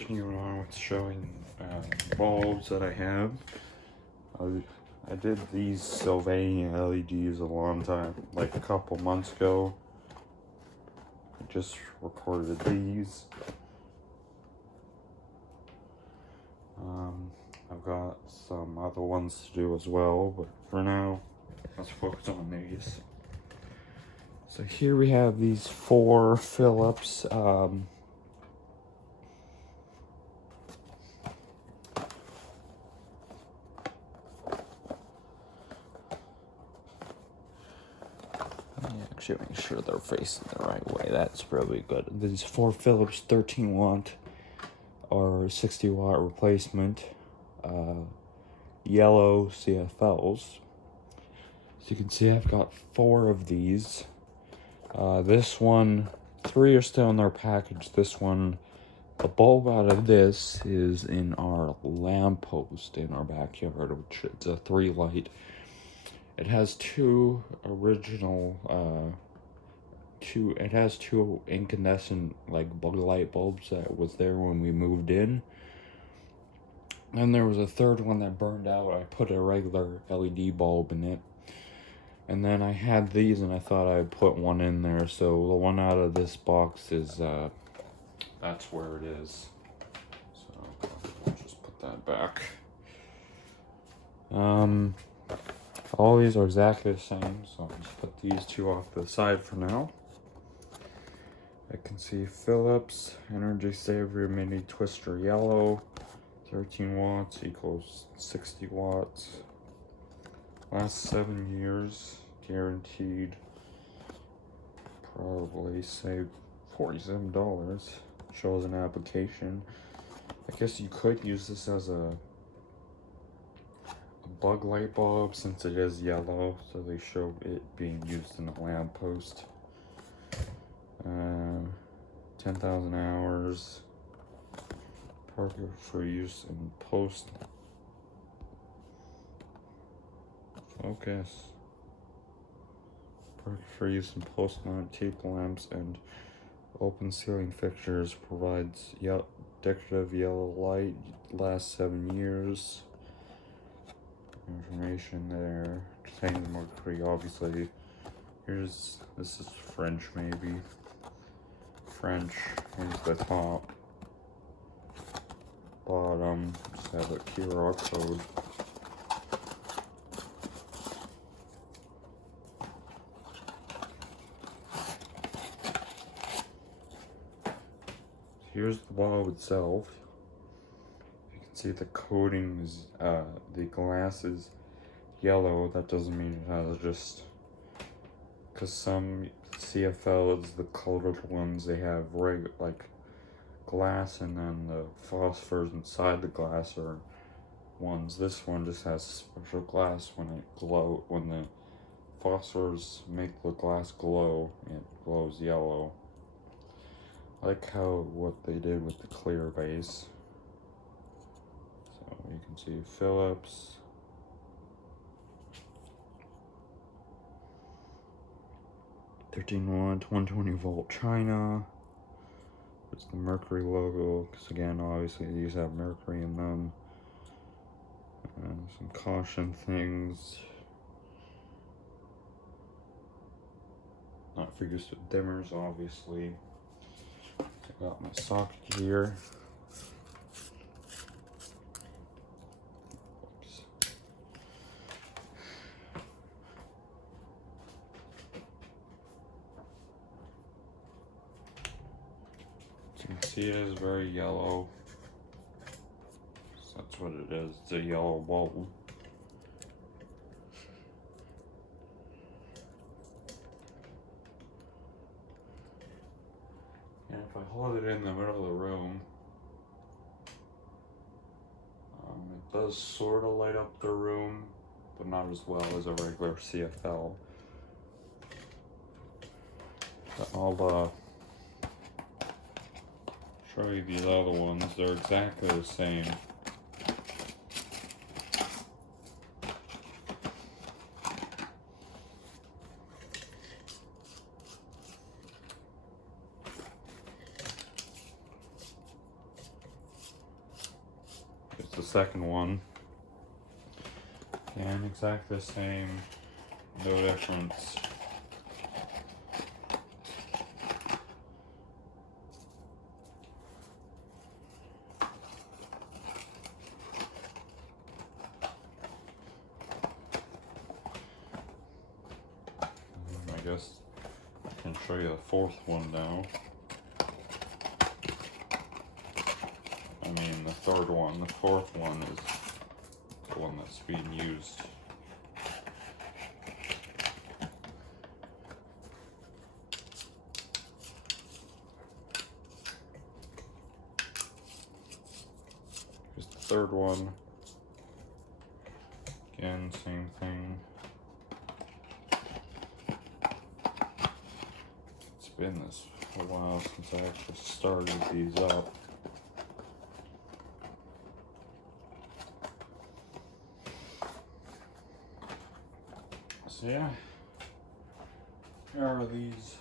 continuing on with showing bulbs that I have. I did these Sylvania LEDs a long time, like a couple months ago. I just recorded these. I've got some other ones to do as well, but for now, let's focus on these. So here we have these 4 Phillips actually make sure they're facing the right way. That's probably good. These 4 Phillips 13 watt or 60 watt replacement yellow CFLs. So you can see I've got 4 of these. This one, 3 are still in their package. This one, the bulb out of this is in our lamppost in our backyard, which it's a 3 light. It has 2 original, it has 2 incandescent like bug light bulbs that was there when we moved in. And there was a 3rd one that burned out. I put a regular LED bulb in it. And then I had these and I thought I'd put one in there. So the one out of this box is, that's where it is. So I'll just put that back. All these are exactly the same, so I'll just put these 2 off to the side for now. I can see Phillips Energy Saver Mini Twister Yellow, 13 watts equals 60 watts. Last 7 years, guaranteed. Probably saved $47. Shows an application. I guess you could use this as a bug light bulb since it is yellow, so they show it being used in a lamppost. 10,000 hours. Perfect for use in post focus. Perfect for use in post mount tape lamps and open ceiling fixtures. Provides decorative yellow light. Lasts 7 years. Information there. Contains mercury, obviously. This is French, maybe. French. Here's the top. Bottom. Just have a QR code. Here's the bulb itself. You can see the coating is, the glass is yellow. That doesn't mean it has just, because some CFLs, the colored ones, they have like glass and then the phosphors inside the glass are ones. This one just has special glass when the phosphors make the glass glow, it glows yellow. I like what they did with the clear base. So you can see Phillips. $13 watt, 120 volt China. It's the mercury logo, because again, obviously these have mercury in them. Some caution things. Not for use with dimmers, obviously. I got my socket here. Oops. As you can see, it is very yellow. So that's what it is. It's a yellow bulb. And if I hold it in the middle of the room, it does sort of light up the room, but not as well as a regular CFL. But I'll show you these other ones. They're exactly the same. the second one. And exactly the same, no difference. I guess I can show you the fourth one now. I mean the third one. The fourth one is the one that's being used. Here's the third one. Again, same thing. It's been this a while since I actually started these up. So yeah, here are these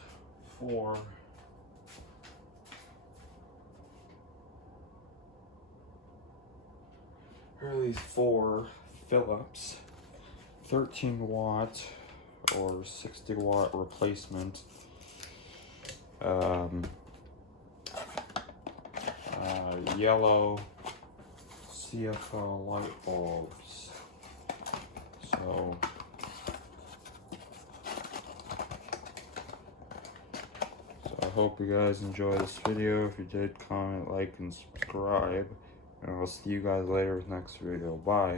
four. Here are these four Phillips 13 watt or 60 watt replacement yellow CFL light bulbs. So I hope you guys enjoy this video. If you did, comment, like, and subscribe. And I'll see you guys later with the next video. Bye.